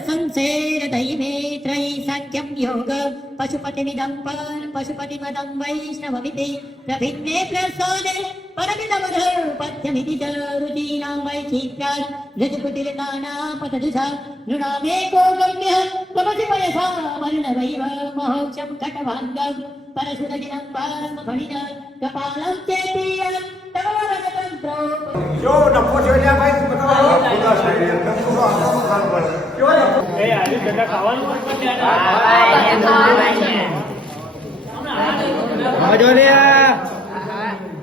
संसेर दैवे त्रयी सख्यं योग पशुपतिमिदं पशुपतिमदं वैष्णवमिति प्रभिन्ने प्रसादे परमिदमधो पथ्यमिति च रुचीनां वैचित्र्यात् ऋतुपुतिर्नाना पतदुषा नृणामेको गम्यः तमसि पयसा वर्णवैव महोक्षं कटवाङ्गं परशुरजिनं पारमफणिना कपालं चेतीयं तवरगतन्त्रो જો ડફો જોઈ ભાઈ બધા એ આજે જગા ખાવાનું આજો રે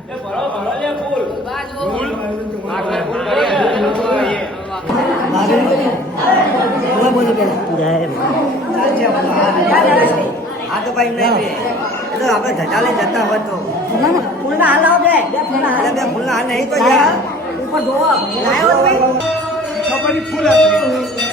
એ ભરો ભરો લે ફૂલ ફૂલ બોલો પેલા જય આ તો ભાઈ નહીં તો આપણે ધજા લઈ જતા હોય તો ફૂલના હાલ આવો બે ફૂલના હાલ નહીં તો જા ઉપર દો લાયો ભાઈ છોકરી ફૂલ હતી